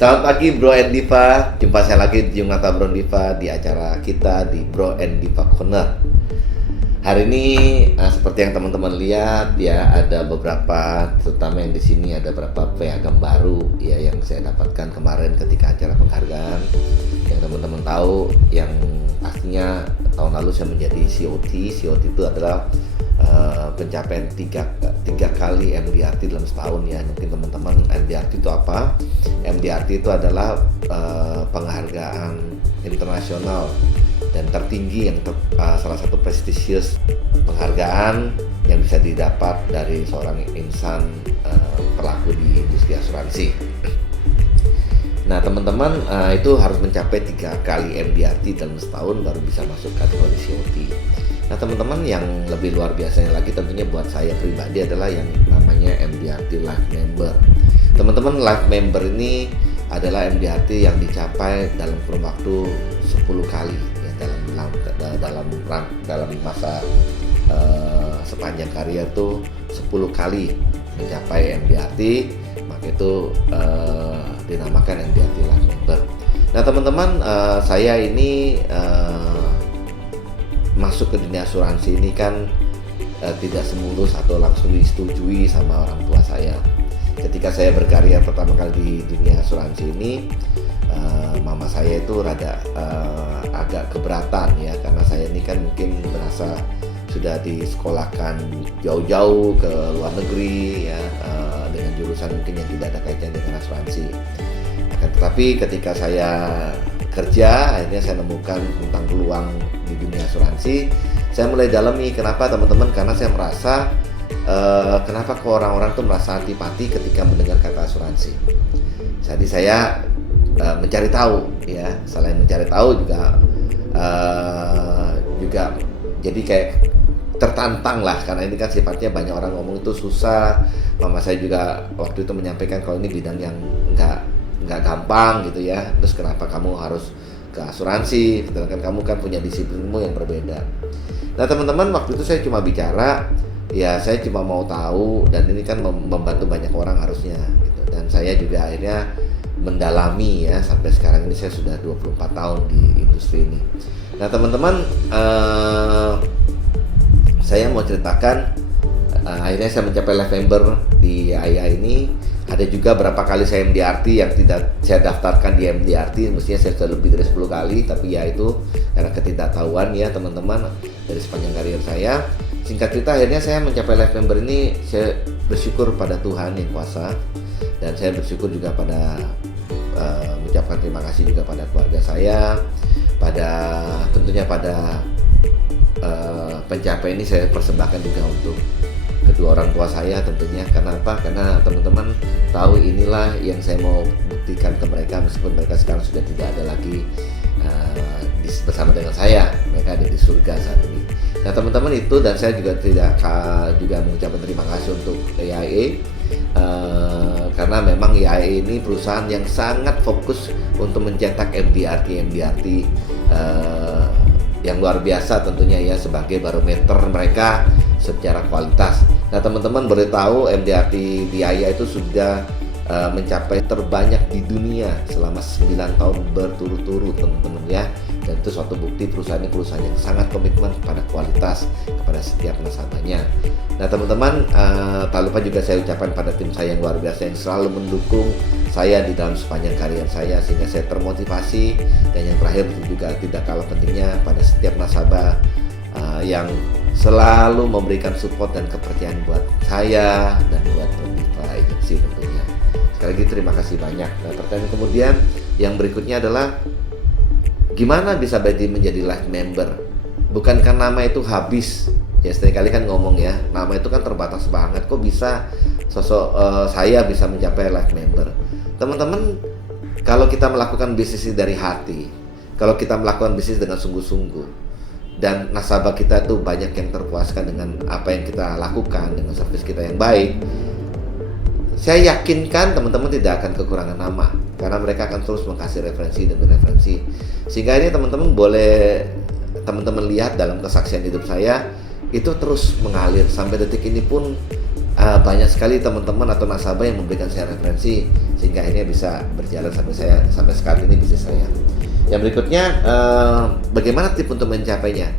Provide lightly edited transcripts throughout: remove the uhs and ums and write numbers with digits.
Selamat pagi Bro and Diva. Jumpa saya lagi di Jumata Bro and Diva di acara kita di Bro and Diva Corner. Hari ini seperti yang teman-teman lihat ya, ada beberapa, terutama yang di sini ada beberapa piagam baru ya yang saya dapatkan kemarin ketika acara penghargaan. Yang teman-teman tahu, yang pastinya tahun lalu saya menjadi COT. COT itu adalah pencapaian tiga kali MDRT dalam setahun ya. Mungkin teman-teman, MDRT itu apa? MDRT itu adalah penghargaan internasional dan tertinggi yang salah satu prestisius penghargaan yang bisa didapat dari seorang insan pelaku di industri asuransi. Nah teman-teman, itu harus mencapai 3 kali MDRT dalam setahun baru bisa masuk kategori COT. Nah teman-teman, yang lebih luar biasanya lagi tentunya buat saya pribadi adalah yang namanya MDRT Life Member. Teman-teman, Life Member ini adalah MDRT yang dicapai dalam kurun waktu 10 kali ya, dalam masa sepanjang karier itu 10 kali mencapai MDRT, maka itu dinamakan MDRT Life Member. Nah teman-teman, saya ini masuk ke dunia asuransi ini kan tidak semulus atau langsung disetujui sama orang tua saya. Ketika saya berkarya pertama kali di dunia asuransi ini, mama saya itu rada agak keberatan ya, karena saya ini kan mungkin merasa sudah disekolahkan jauh-jauh ke luar negeri ya, dengan jurusan mungkin yang tidak ada kaitannya dengan asuransi. Tetapi ketika saya kerja, akhirnya saya menemukan tentang peluang di dunia asuransi. Saya mulai dalami. Kenapa teman-teman? Karena saya merasa kenapa kok orang-orang tuh merasa antipati ketika mendengar kata asuransi. Jadi saya mencari tahu ya. Selain mencari tahu juga jadi kayak tertantang lah, karena ini kan sifatnya banyak orang ngomong itu susah. Mama saya juga waktu itu menyampaikan kalau ini bidang yang nggak gampang gitu ya. Terus kenapa kamu harus ke asuransi, sedangkan kamu kan punya disiplinmu yang berbeda. Nah teman-teman, waktu itu saya cuma bicara ya, saya cuma mau tahu, dan ini kan membantu banyak orang harusnya gitu. Dan saya juga akhirnya mendalami ya, sampai sekarang ini saya sudah 24 tahun di industri ini. Nah teman-teman, saya mau ceritakan akhirnya saya mencapai Life Member di AIA ini. Ada juga berapa kali saya MDRT yang tidak saya daftarkan di MDRT, mestinya saya sudah lebih dari 10 kali, tapi ya itu karena ketidaktahuan ya teman-teman dari sepanjang karier saya. Singkat cerita, akhirnya saya mencapai Life Member ini. Saya bersyukur pada Tuhan yang kuasa, dan saya bersyukur juga pada mengucapkan terima kasih juga pada keluarga saya, tentunya pada pencapaian ini saya persembahkan juga untuk kedua orang tua saya tentunya. Karena apa? Karena teman-teman tahu, inilah yang saya mau buktikan ke mereka, meskipun mereka sekarang sudah tidak ada lagi bersama dengan saya, mereka ada di surga saat ini. Nah teman-teman, itu, dan saya juga juga mengucapkan terima kasih untuk IAE, karena memang IAE ini perusahaan yang sangat fokus untuk mencetak MDRT yang luar biasa tentunya ya, sebagai barometer mereka secara kualitas. Nah teman-teman boleh tahu, MDRT di AIA itu sudah mencapai terbanyak di dunia selama 9 tahun berturut-turut teman-teman ya. Dan itu suatu bukti perusahaan ini perusahaan yang sangat komitmen kepada kualitas, kepada setiap nasabahnya. Nah teman-teman, tak lupa juga saya ucapkan pada tim saya yang luar biasa yang selalu mendukung saya di dalam sepanjang karier saya, sehingga saya termotivasi. Dan yang terakhir juga tidak kalah pentingnya, pada setiap nasabah yang selalu memberikan support dan kepercayaan buat saya dan buat Diva Agency tentunya. Sekali lagi terima kasih banyak. Nah pertanyaan kemudian yang berikutnya adalah, gimana bisa menjadi Life Member? Bukankah nama itu habis? Ya seringkali kan ngomong ya, nama itu kan terbatas banget, kok bisa saya bisa mencapai Life Member? Teman-teman, kalau kita melakukan bisnis dari hati, kalau kita melakukan bisnis dengan sungguh-sungguh, dan nasabah kita tuh banyak yang terpuaskan dengan apa yang kita lakukan, dengan servis kita yang baik, saya yakinkan teman-teman tidak akan kekurangan nama, karena mereka akan terus mengkasih referensi demi referensi. Sehingga ini teman-teman boleh teman-teman lihat dalam kesaksian hidup saya, itu terus mengalir sampai detik ini pun. Banyak sekali teman-teman atau nasabah yang memberikan saya referensi. sehingga akhirnya bisa berjalan sampai sekarang ini bisnis saya. Yang berikutnya, bagaimana tips untuk mencapainya?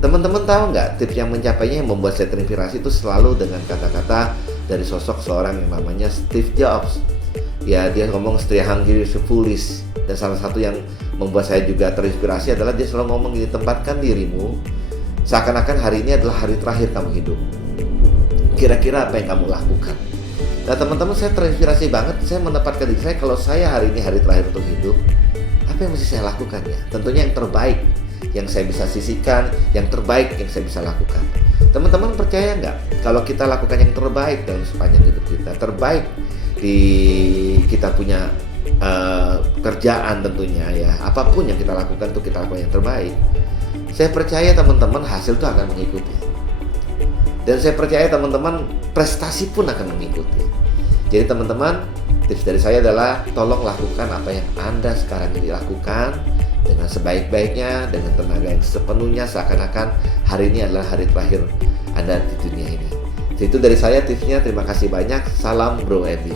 Teman-teman tahu nggak tips yang mencapainya yang membuat saya terinspirasi itu selalu dengan kata-kata dari sosok seorang yang namanya Steve Jobs. Ya, dia ngomong stay hungry, so foolish. Dan salah satu yang membuat saya juga terinspirasi adalah dia selalu ngomong gini, tempatkan dirimu seakan-akan hari ini adalah hari terakhir kamu hidup. Kira-kira apa yang kamu lakukan? Nah teman-teman, saya terinspirasi banget. Saya menempatkan diri saya, kalau saya hari ini hari terakhir untuk hidup, apa yang mesti saya lakukan ya? Tentunya yang terbaik yang saya bisa sisihkan, yang terbaik yang saya bisa lakukan. Teman-teman percaya nggak kalau kita lakukan yang terbaik dalam sepanjang hidup kita, terbaik di kita punya kerjaan tentunya ya, apapun yang kita lakukan itu kita lakukan yang terbaik. Saya percaya teman-teman hasil itu akan mengikuti. Dan saya percaya teman-teman prestasi pun akan mengikuti. Jadi teman-teman, tips dari saya adalah tolong lakukan apa yang Anda sekarang ini lakukan dengan sebaik-baiknya, dengan tenaga yang sepenuhnya, seakan-akan hari ini adalah hari terakhir Anda di dunia ini. Itu dari saya tipsnya. Terima kasih banyak. Salam Bro Edi.